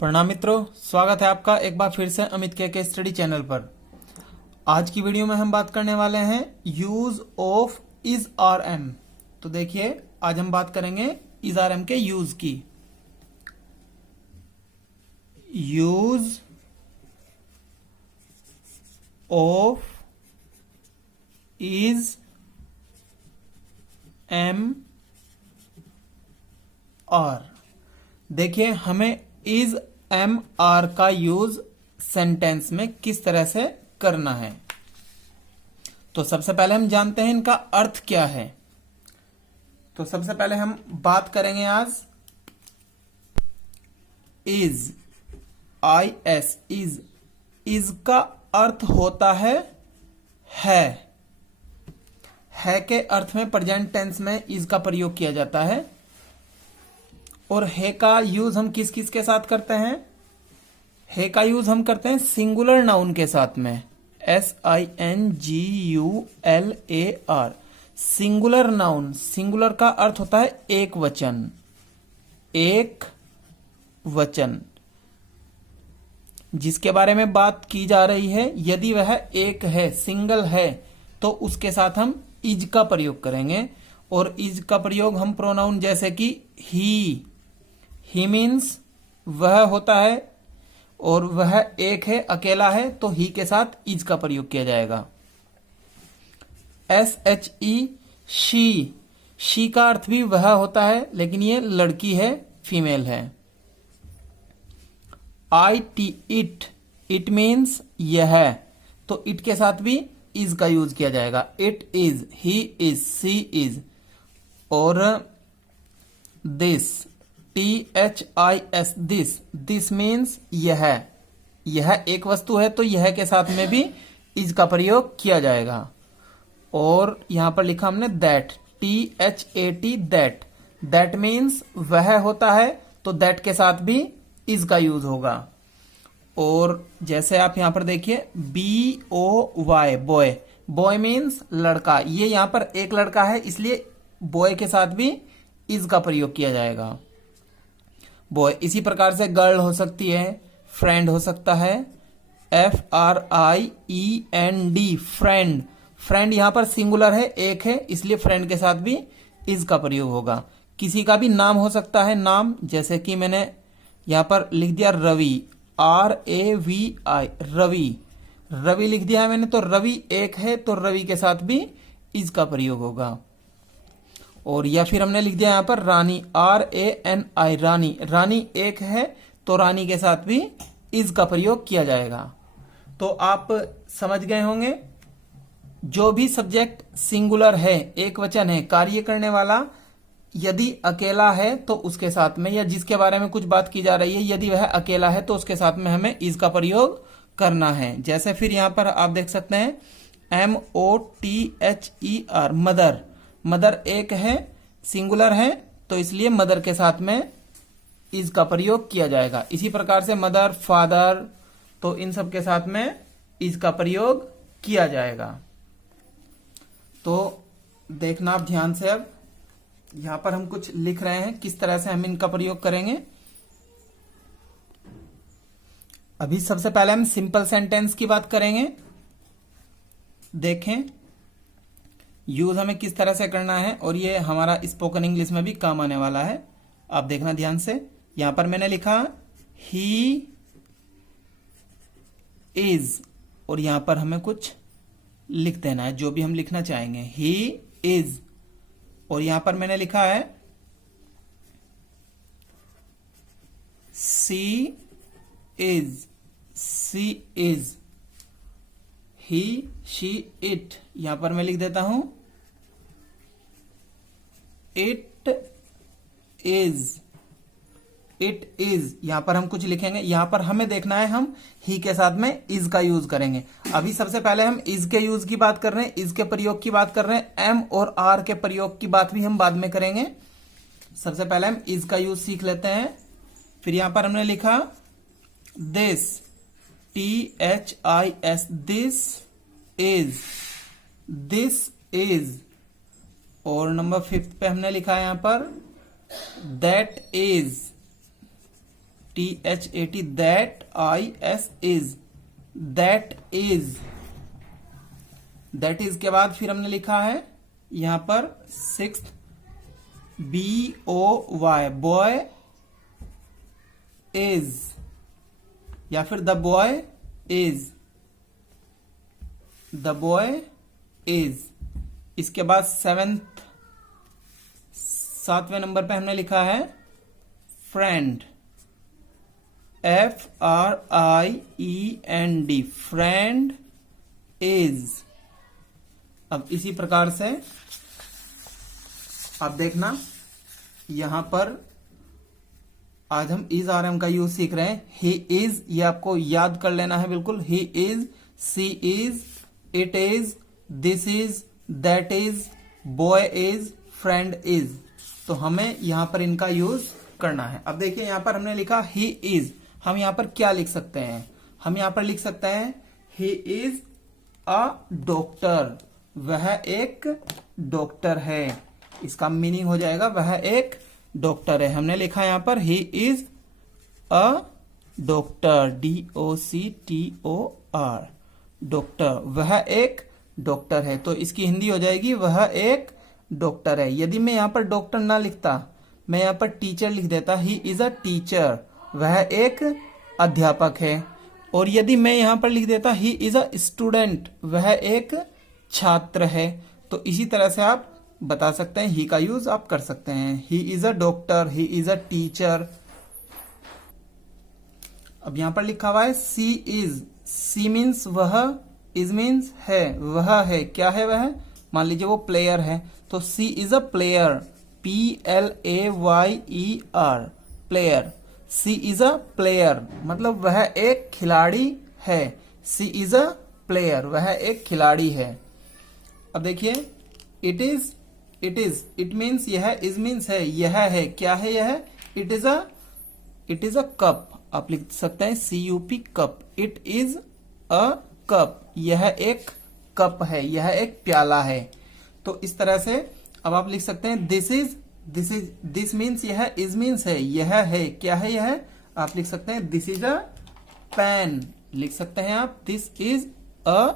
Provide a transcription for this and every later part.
प्रणाम मित्रों, स्वागत है आपका एक बार फिर से अमित के स्टडी चैनल पर। आज की वीडियो में हम बात करने वाले हैं use of is are am. तो देखिए, आज हम बात करेंगे इज आर एम के यूज की। Use of is am are. देखिए, हमें इज एम आर का यूज सेंटेंस में किस तरह से करना है। तो सबसे पहले हम जानते हैं इनका अर्थ क्या है। तो सबसे पहले हम बात करेंगे आज is, I S, is. Is का अर्थ होता है है के अर्थ में प्रेजेंट टेंस में इज का प्रयोग किया जाता है। और है का यूज हम किस किस के साथ करते हैं? है का यूज हम करते हैं सिंगुलर नाउन के साथ में, SINGULAR। सिंगुलर नाउन, सिंगुलर का अर्थ होता है एक वचन, एक वचन जिसके बारे में बात की जा रही है। यदि वह एक है, सिंगल है, तो उसके साथ हम इज का प्रयोग करेंगे। और इज का प्रयोग हम प्रोनाउन जैसे कि ही मीन्स वह होता है और वह एक है, अकेला है, तो ही के साथ इज का प्रयोग किया जाएगा। SHE, शी का अर्थ भी वह होता है, लेकिन ये लड़की है, फीमेल है। IT, इट मीन्स यह, तो इट के साथ भी इज का यूज किया जाएगा। It is, he is, she is. और THIS, दिस मीन्स यह एक वस्तु है, तो यह के साथ में भी इज का प्रयोग किया जाएगा। और यहां पर लिखा हमने दैट, THAT, दैट मीन्स वह होता है, तो दैट के साथ भी इज का यूज होगा। और जैसे आप यहां पर देखिए BOY, बॉय मीन्स लड़का, ये यहां पर एक लड़का है, इसलिए बॉय के साथ भी इज का प्रयोग किया जाएगा, बॉय। इसी प्रकार से गर्ल हो सकती है, फ्रेंड हो सकता है, FRIEND, फ्रेंड यहां पर सिंगुलर है, एक है, इसलिए फ्रेंड के साथ भी इज का प्रयोग होगा। किसी का भी नाम हो सकता है, नाम, जैसे कि मैंने यहां पर लिख दिया रवि, RAVI, रवि लिख दिया है मैंने, तो रवि एक है, तो रवि के साथ भी इज का प्रयोग होगा। और या फिर हमने लिख दिया यहां पर रानी, RANI, रानी एक है, तो रानी के साथ भी इज का प्रयोग किया जाएगा। तो आप समझ गए होंगे, जो भी सब्जेक्ट सिंगुलर है, एक वचन है, कार्य करने वाला, यदि अकेला है तो उसके साथ में, या जिसके बारे में कुछ बात की जा रही है, यदि वह अकेला है तो उसके साथ में हमें इज का प्रयोग करना है। जैसे फिर यहां पर आप देख सकते हैं MOTHER, मदर एक है, सिंगुलर है, तो इसलिए मदर के साथ में इज का प्रयोग किया जाएगा। इसी प्रकार से मदर, फादर, तो इन सब के साथ में इज का प्रयोग किया जाएगा। तो देखना आप ध्यान से, अब यहां पर हम कुछ लिख रहे हैं, किस तरह से हम इनका प्रयोग करेंगे। अभी सबसे पहले हम सिंपल सेंटेंस की बात करेंगे। देखें यूज हमें किस तरह से करना है, और ये हमारा स्पोकन इंग्लिश में भी काम आने वाला है। आप देखना ध्यान से, यहां पर मैंने लिखा ही इज, और यहां पर हमें कुछ लिख देना है, जो भी हम लिखना चाहेंगे। ही इज, और यहां पर मैंने लिखा है she is, he, she, it. यहां पर मैं लिख देता हूं इट इज, यहां पर हम कुछ लिखेंगे। यहां पर हमें देखना है, हम ही के साथ में इज का यूज करेंगे। अभी सबसे पहले हम इज के यूज की बात कर रहे हैं, इज के प्रयोग की बात कर रहे हैं। एम और आर के प्रयोग की बात भी हम बाद में करेंगे। सबसे पहले हम इज का यूज सीख लेते हैं। फिर यहां पर हमने लिखा दिस, THIS, दिस इज। और नंबर 5 पे हमने लिखा है यहां पर that is, THAT, that, IS, is, that is, that is के बाद फिर हमने लिखा है यहां पर 6th BOY, बॉय इज, या फिर the boy is, the boy is. इसके बाद 7वें नंबर पे हमने लिखा है फ्रेंड, FRIEND, फ्रेंड इज। अब इसी प्रकार से आप देखना यहां पर आज हम इज आर एम का यूज सीख रहे हैं। ही इज, ये आपको याद कर लेना है बिल्कुल। He is, she is, it is, this is, that is, boy is, friend is. तो हमें यहां पर इनका यूज करना है। अब देखिए यहां पर हमने लिखा ही इज, हम यहां पर क्या लिख सकते हैं? हम यहां पर लिख सकते हैं ही इज अ डॉक्टर, वह एक डॉक्टर है। इसका मीनिंग हो जाएगा वह एक डॉक्टर है। हमने लिखा यहां पर he is a doctor, DOCTOR, doctor, वह एक डॉक्टर है। तो इसकी हिंदी हो जाएगी वह एक डॉक्टर है। यदि मैं यहां पर डॉक्टर ना लिखता, मैं यहां पर टीचर लिख देता, ही इज अ टीचर, वह एक अध्यापक है। और यदि मैं यहां पर लिख देता ही इज अ स्टूडेंट, वह एक छात्र है। तो इसी तरह से आप बता सकते हैं, ही का यूज आप कर सकते हैं। He is a doctor, he is a teacher. अब यहां पर लिखा हुआ है सी इज, सी मीन्स वह, इज मीन्स है, वह है। क्या है वह? मान लीजिए वो प्लेयर है, तो she is a player, PLAYER, player. She is a player मतलब वह एक खिलाड़ी है। सी इज अ प्लेयर, वह एक खिलाड़ी है। अब देखिए इट इज, इट मीन्स यह, इज मीन्स है, यह है। क्या है यह? इट इज अ कप, आप लिख सकते हैं CUP, cup. It is a cup, यह एक कप है, यह एक प्याला है। तो इस तरह से अब आप लिख सकते हैं दिस इज, दिस मीन्स यह, इज मीन्स है, यह है। क्या है यह? आप लिख सकते हैं दिस इज अ पेन, लिख सकते हैं आप। दिस इज अ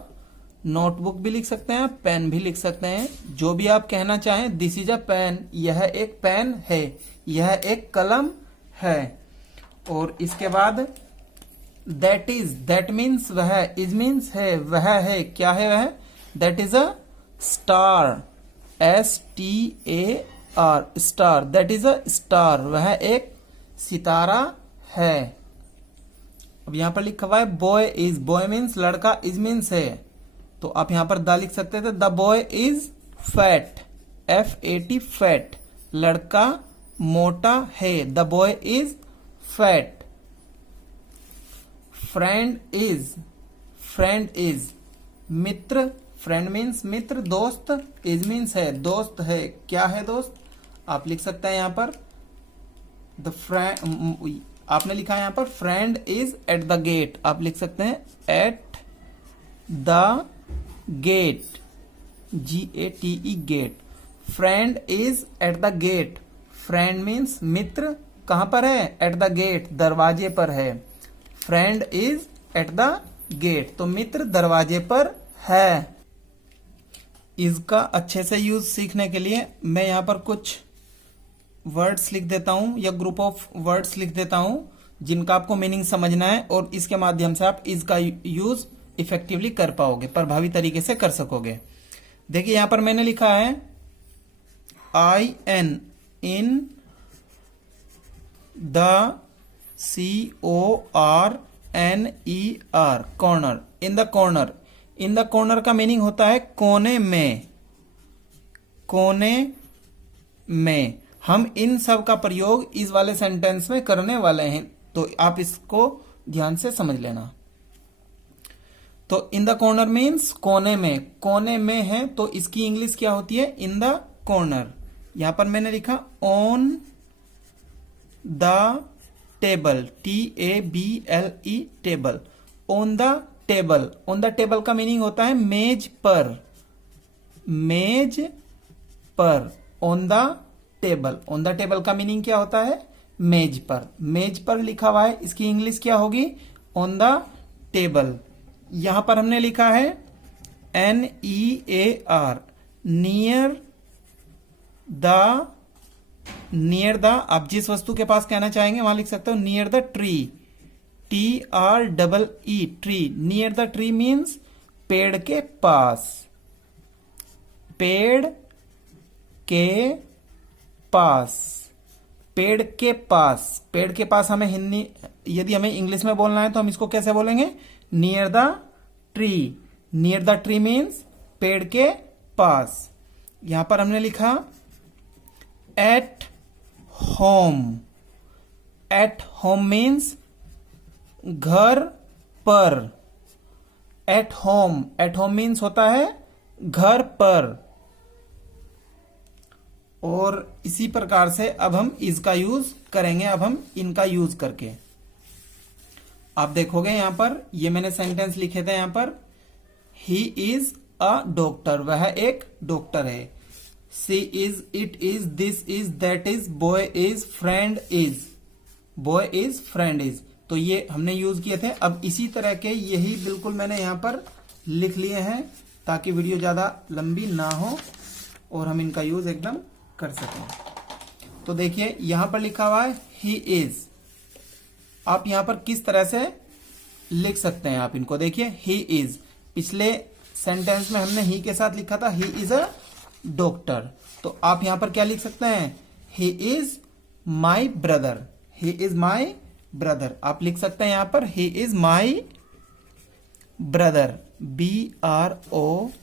नोटबुक भी लिख सकते हैं, पेन भी लिख सकते हैं, जो भी आप कहना चाहें। दिस इज अ पेन, यह एक पेन है, यह एक कलम है। और इसके बाद दैट इज, दैट मीन्स वह, इज मीन्स है, वह है। क्या है वह? That is a star, STAR, star, that is a star, वह एक सितारा है। अब यहां पर लिखा हुआ है बॉय इज, बॉय मीन्स लड़का, इज मीन्स है, तो आप यहां पर द लिख सकते थे। The boy is fat, FAT, fat, लड़का मोटा है। The boy is fat. Friend is, मित्र, फ्रेंड मीन्स मित्र, दोस्त, इज मीन्स है, दोस्त है। क्या है दोस्त? आप लिख सकते हैं यहां पर द फ्रेंड, आपने लिखा है यहां पर friend is at the gate, आप लिख सकते हैं at the gate, GATE, gate. Friend is at the gate, friend means मित्र, कहां पर है? एट द गेट, दरवाजे पर है। Friend is at the gate, तो मित्र दरवाजे पर है। इसका अच्छे से यूज सीखने के लिए मैं यहां पर कुछ वर्ड्स लिख देता हूं, या ग्रुप ऑफ वर्ड्स लिख देता हूं, जिनका आपको मीनिंग समझना है, और इसके माध्यम से आप इसका यूज इफेक्टिवली कर पाओगे, प्रभावी तरीके से कर सकोगे। देखिए यहां पर मैंने लिखा है IN, in the, CORNER, corner, in the corner. In the corner का मीनिंग होता है कोने में, कोने में। हम इन सब का प्रयोग इस वाले सेंटेंस में करने वाले हैं, तो आप इसको ध्यान से समझ लेना। तो इन द कॉर्नर मीन्स कोने में, कोने में है, तो इसकी इंग्लिश क्या होती है? इन द कॉर्नर। यहां पर मैंने लिखा on the table, TABLE, table, on the table. On the table का मीनिंग होता है मेज पर, मेज पर, on the table. On the table का मीनिंग क्या होता है? मेज पर। मेज पर लिखा हुआ है, इसकी इंग्लिश क्या होगी? On the table. यहां पर हमने लिखा है NEAR, near the. Near the, आप जिस वस्तु के पास कहना चाहेंगे वहां लिख सकते हो near the tree, TREE, tree. Near the tree means पेड़ के पास, पेड़ के पास, पेड़ के पास। पेड़ के पास हमें हिंदी, यदि हमें इंग्लिश में बोलना है तो हम इसको कैसे बोलेंगे? Near the tree. Near the tree means पेड़ के पास। यहां पर हमने लिखा at home. At home means घर पर। At home, at home means होता है घर पर। और इसी प्रकार से अब हम इसका यूज करेंगे। अब हम इनका यूज करके, आप देखोगे यहां पर, ये मैंने सेंटेंस लिखे थे यहां पर, ही इज अ डॉक्टर, वह एक डॉक्टर है। She is, it is, this is, that is, boy is, friend is, boy is, friend is. तो ये हमने यूज किए थे। अब इसी तरह के यही बिल्कुल मैंने यहां पर लिख लिए हैं ताकि वीडियो ज्यादा लंबी ना हो और हम इनका यूज एकदम कर सकें। तो देखिए यहां पर लिखा हुआ है ही इज। आप यहां पर किस तरह से लिख सकते हैं आप इनको, देखिए ही इज। पिछले सेंटेंस में हमने ही के साथ लिखा था ही इज अ डॉक्टर, तो आप यहां पर क्या लिख सकते हैं? He is my brother, he is my brother. आप लिख सकते हैं यहां पर he is my brother, BROTHER,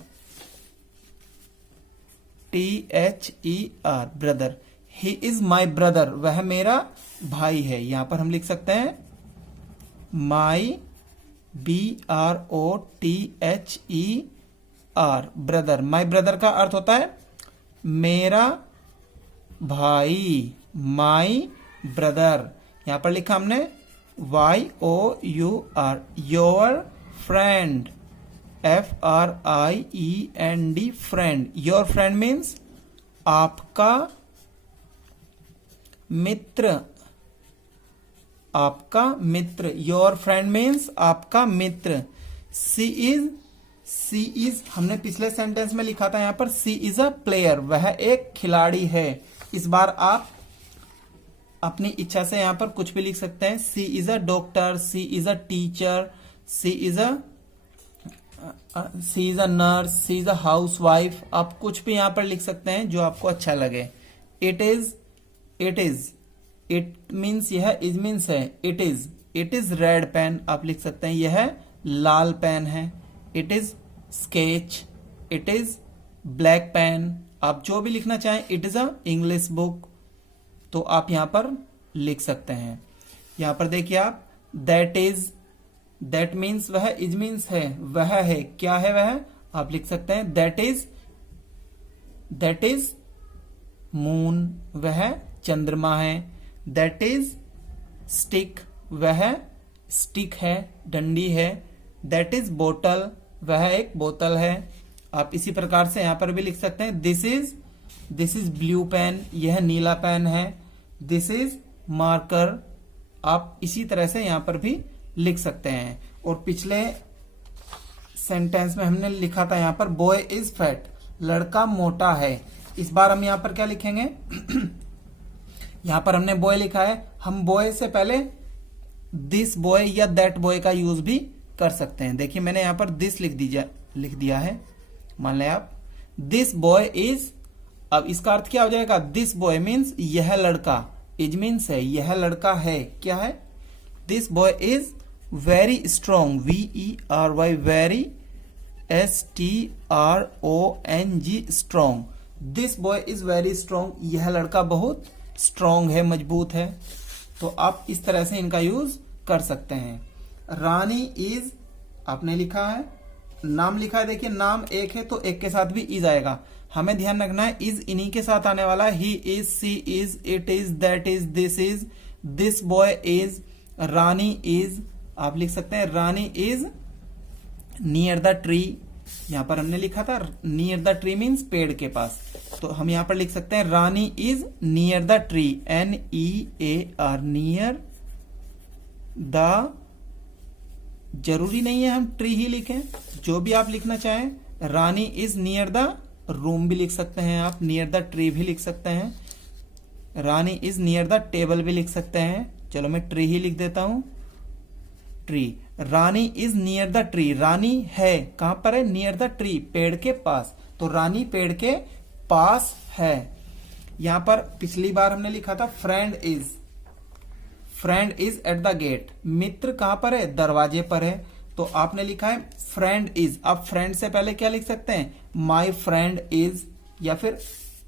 brother. He is my brother, वह मेरा भाई है। यहां पर हम लिख सकते हैं माई, BROTHER, ब्रदर। माई ब्रदर का अर्थ होता है मेरा भाई, माई ब्रदर। यहां पर लिखा हमने YOUR, your friend, FRIEND, friend. Your friend means आपका मित्र, आपका मित्र। योर फ्रेंड मीन्स आपका मित्र। सी इज हमने पिछले सेंटेंस में लिखा था यहां पर सी इज अ प्लेयर, वह एक खिलाड़ी है। इस बार आप अपनी इच्छा से यहां पर कुछ भी लिख सकते हैं। She is a doctor, she is a teacher, she is a nurse, she is a housewife. आप कुछ भी यहां पर लिख सकते हैं जो आपको अच्छा लगे। इट इज, इट मीन्स यह इज मीन्स है इट इज रेड पेन, आप लिख सकते हैं यह लाल पेन है। It is sketch, it is black pen, आप जो भी लिखना चाहें। It is a English book, तो आप यहां पर लिख सकते हैं। यहां पर देखिए आप दैट इज, दैट मीन्स वह, इज मीन्स है वह है, क्या है वह, आप लिख सकते हैं दैट इज मून, वह चंद्रमा है। दैट इज स्टिक, वह स्टिक है, डंडी है। दैट इज बोतल, वह एक बोतल है। आप इसी प्रकार से यहां पर भी लिख सकते हैं दिस इज ब्लू पेन, यह नीला पेन है। दिस इज मार्कर, आप इसी तरह से यहां पर भी लिख सकते हैं। और पिछले सेंटेंस में हमने लिखा था यहां पर बॉय इज फैट, लड़का मोटा है। इस बार हम यहां पर क्या लिखेंगे? यहां पर हमने बॉय लिखा है, हम बॉय से पहले दिस बॉय या दैट बॉय का यूज भी कर सकते हैं। देखिए मैंने यहां पर दिस लिख दिया है। मान लें आप दिस बॉय इज, अब इसका अर्थ क्या हो जाएगा? दिस बॉय मीन्स यह लड़का, इज मीन्स है यह लड़का है, क्या है? This boy is very strong, VERY, very, STRONG, strong. This boy is very strong, यह लड़का बहुत स्ट्रॉन्ग है, मजबूत है। तो आप इस तरह से इनका यूज कर सकते हैं। रानी इज, आपने लिखा है, नाम लिखा है, देखिए नाम एक है तो एक के साथ भी इज आएगा। हमें ध्यान रखना है इज इन्हीं के साथ आने वाला है। He is, she is, it is, that is, this is, this boy is, Rani is. आप लिख सकते हैं Rani is near the tree, यहाँ पर हमने लिखा था नियर द ट्री मीन्स पेड़ के पास, तो हम यहाँ पर लिख सकते हैं Rani is near the tree, NEAR, near the, जरूरी नहीं है हम ट्री ही लिखें, जो भी आप लिखना चाहें। रानी इज नियर द रूम भी लिख सकते हैं आप, नियर द ट्री भी लिख सकते हैं, Rani is near the table भी लिख सकते हैं। चलो मैं ट्री ही लिख देता हूं, tree. Rani is near the tree, Rani है कहां पर है, नियर द ट्री, पेड़ के पास, तो रानी पेड़ के पास है। यहां पर पिछली बार हमने लिखा था friend is at the gate, मित्र कहां पर है, दरवाजे पर है, तो आपने लिखा है फ्रेंड इज। अब फ्रेंड से पहले क्या लिख सकते हैं, माई फ्रेंड इज, या फिर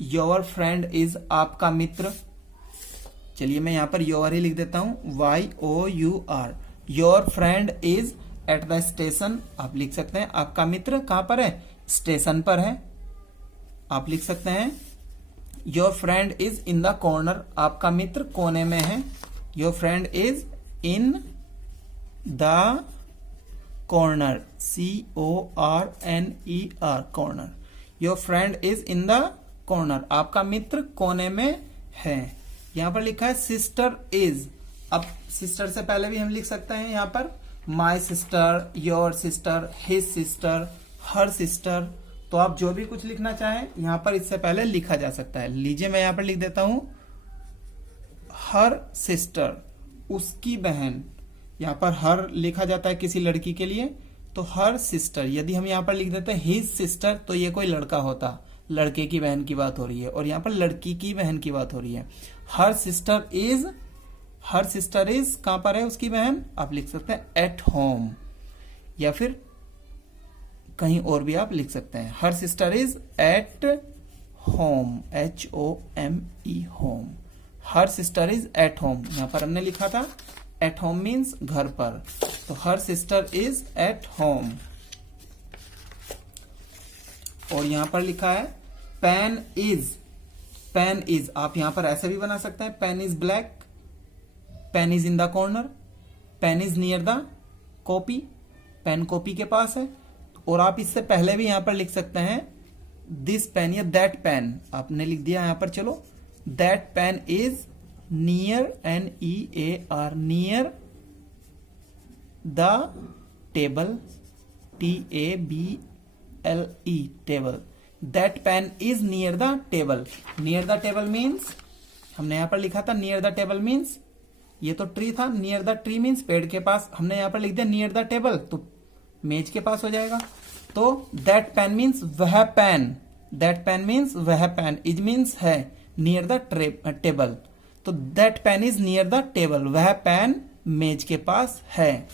योर फ्रेंड इज, आपका मित्र। चलिए मैं यहां पर योर ही लिख देता हूं, YOUR, your friend is at the station, आप लिख सकते हैं आपका मित्र कहां पर है, स्टेशन पर है, आप लिख सकते हैं। Your friend is in the corner, आपका मित्र कोने में है, your friend is in the corner, CORNER, corner, your friend is in the corner, आपका मित्र कोने में है। यहां पर लिखा है सिस्टर इज, अब सिस्टर से पहले भी हम लिख सकते हैं यहां पर my sister, your sister, his sister, her sister, तो आप जो भी कुछ लिखना चाहें यहां पर इससे पहले लिखा जा सकता है। लीजिए मैं यहां पर लिख देता हूं हर सिस्टर, उसकी बहन, यहां पर हर लिखा जाता है किसी लड़की के लिए, तो हर सिस्टर। यदि हम यहां पर लिख देते हैं हिज सिस्टर, तो ये कोई लड़का होता, लड़के की बहन की बात हो रही है, और यहां पर लड़की की बहन की बात हो रही है। हर सिस्टर इज कहां पर है उसकी बहन, आप लिख सकते हैं एट होम, या फिर कहीं और भी आप लिख सकते हैं। Her sister is at home, HOME, home, her sister is at home. यहां पर हमने लिखा था एट होम मीन्स घर पर, तो her sister is at home. और यहां पर लिखा है पेन इज, आप यहां पर ऐसे भी बना सकते हैं, pen is black, pen is in the corner, pen is near the copy, pen copy के पास है। और आप इससे पहले भी यहां पर लिख सकते हैं दिस पेन या दैट पेन, आपने लिख दिया यहां पर। चलो that pain is near, NEAR, near the table, TABLE, table, that pain is near the table. Near the table means हमने यहां पर लिखा था नियर द टेबल मीन्स, ये तो ट्री था, नियर द ट्री मीन्स पेड़ के पास, हमने यहां पर लिख दिया नियर द टेबल, तो मेज के पास हो जाएगा। तो दैट पेन मीन्स वह पेन, दैट पेन मीन्स वह पेन, इज मीन्स है, नियर द टेबल, तो that pain is near the table, वह पेन मेज के पास है।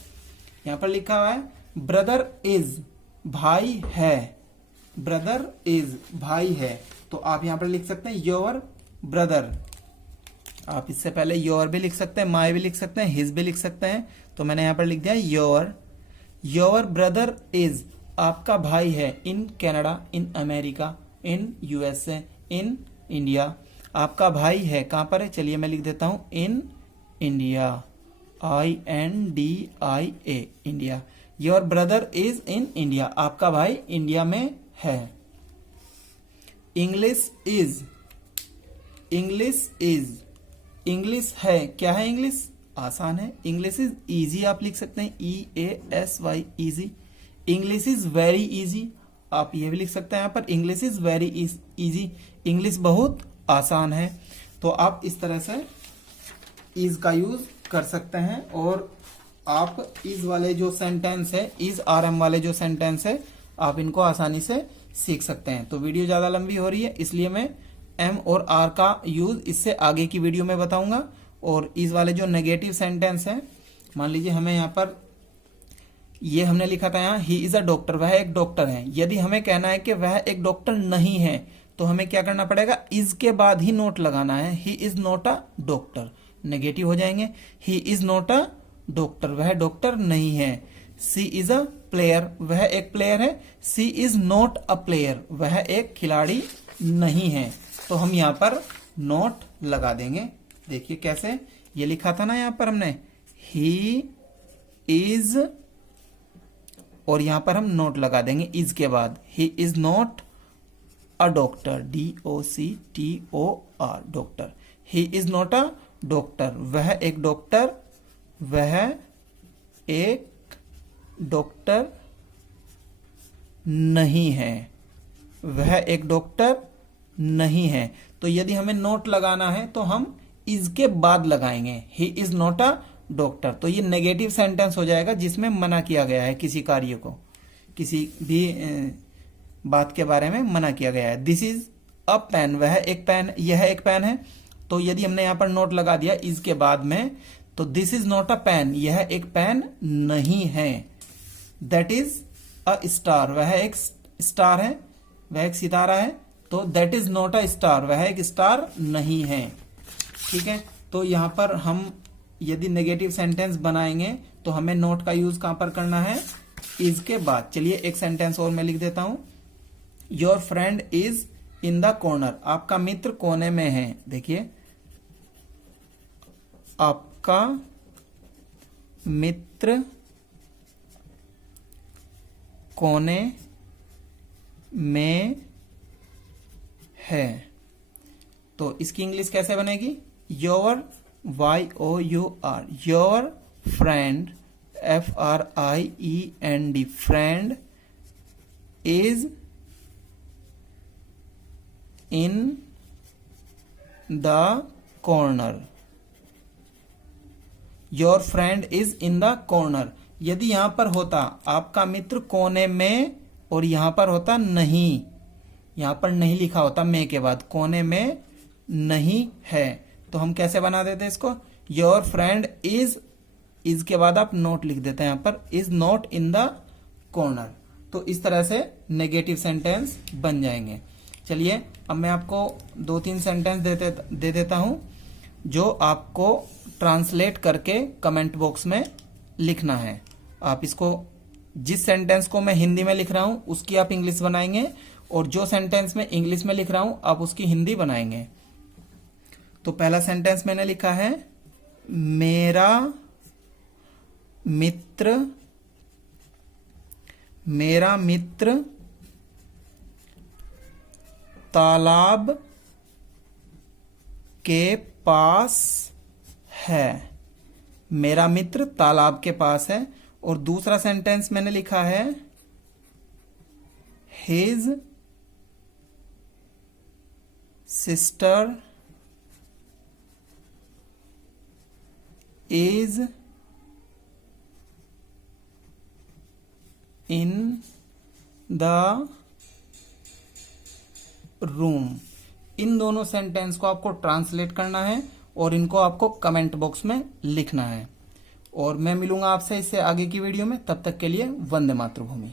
यहां पर लिखा हुआ है ब्रदर इज, भाई है, ब्रदर इज, भाई है, तो आप यहां पर लिख सकते हैं योर ब्रदर, आप इससे पहले योर भी लिख सकते हैं, माई भी लिख सकते हैं, हिज भी लिख सकते हैं, तो मैंने यहां पर लिख दिया योर ब्रदर इज, आपका भाई है, in Canada, in America, in USA, in India, आपका भाई है कहां पर है, चलिए मैं लिख देता हूं in India, INDIA, India. Your brother is in India, आपका भाई इंडिया में है। इंग्लिश है, क्या है इंग्लिश, आसान है, इंग्लिश इज इजी, आप लिख सकते हैं EASY, easy. English is very easy, आप ये भी लिख सकते हैं यहां पर English is very easy, English बहुत आसान है। तो आप इस तरह से इज का यूज कर सकते हैं, और आप इज वाले जो सेंटेंस है, इज RM वाले जो सेंटेंस है, आप इनको आसानी से सीख सकते हैं। तो वीडियो ज्यादा लंबी हो रही है, इसलिए मैं M और R का यूज इससे आगे की वीडियो में बताऊंगा। और इस वाले जो नेगेटिव सेंटेंस है, मान लीजिए हमें यहाँ पर ये हमने लिखा था यहाँ ही इज अ डॉक्टर, वह एक डॉक्टर है। यदि हमें कहना है कि वह एक डॉक्टर नहीं है, तो हमें क्या करना पड़ेगा, इज के बाद ही नोट लगाना है, he is not a doctor, negative हो जाएंगे। He is not a doctor, वह डॉक्टर नहीं है। सी इज अ प्लेयर, वह एक प्लेयर है। She is not a player, वह एक खिलाड़ी नहीं है। तो हम यहाँ पर नोट लगा देंगे। देखिए कैसे, ये लिखा था ना यहाँ पर हमने, ही इज और यहां पर हम नॉट लगा देंगे इज के बाद। He is not a doctor, DOCTOR, doctor. He is not a doctor, वह एक डॉक्टर, वह एक डॉक्टर नहीं है, वह एक डॉक्टर नहीं है। तो यदि हमें नोट लगाना है तो हम इज के बाद लगाएंगे, he is not a doctor. तो ये नेगेटिव सेंटेंस हो जाएगा जिसमें मना किया गया है किसी कार्य को, किसी भी बात के बारे में मना किया गया है। दिस इज अ पेन, वह एक पेन, यह एक पेन है। तो यदि हमने यहां पर नोट लगा दिया इज के बाद में, तो this is not a pen, यह एक पेन नहीं है। दैट इज अ स्टार, वह एक स्टार है, वह एक सितारा है। तो that is not a star, वह एक स्टार नहीं है। ठीक है, तो यहां पर हम यदि नेगेटिव सेंटेंस बनाएंगे तो हमें नोट का यूज कहां पर करना है, इज के बाद। चलिए एक सेंटेंस और मैं लिख देता हूं। Your friend is in the corner, आपका मित्र कोने में है। देखिए, आपका मित्र कोने में है। तो इसकी इंग्लिश कैसे बनेगी, your, YOUR, your friend, FRIEND, friend is in the corner, your friend is in the corner. यदि यहां पर होता आपका मित्र कोने में और यहां पर होता नहीं, यहां पर नहीं लिखा होता में के बाद, कोने में नहीं है, तो हम कैसे बना देते इसको, योर फ्रेंड इज के बाद आप नोट लिख देते हैं, यहां पर is not in the corner. तो इस तरह से नेगेटिव सेंटेंस बन जाएंगे। चलिए अब मैं आपको 2-3 सेंटेंस दे देता हूं जो आपको ट्रांसलेट करके कमेंट बॉक्स में लिखना है। आप इसको, जिस सेंटेंस को मैं हिंदी में लिख रहा हूं उसकी आप इंग्लिश बनाएंगे, और जो सेंटेंस मैं इंग्लिश में लिख रहा हूं आप उसकी हिंदी बनाएंगे। तो पहला सेंटेंस मैंने लिखा है, मेरा मित्र तालाब के पास है, मेरा मित्र तालाब के पास है। और दूसरा सेंटेंस मैंने लिखा है, his sister is in the room. इन दोनों सेंटेंस को आपको ट्रांसलेट करना है और इनको आपको कमेंट बॉक्स में लिखना है। और मैं मिलूंगा आपसे इससे आगे की वीडियो में, तब तक के लिए वंदे मातृभूमि।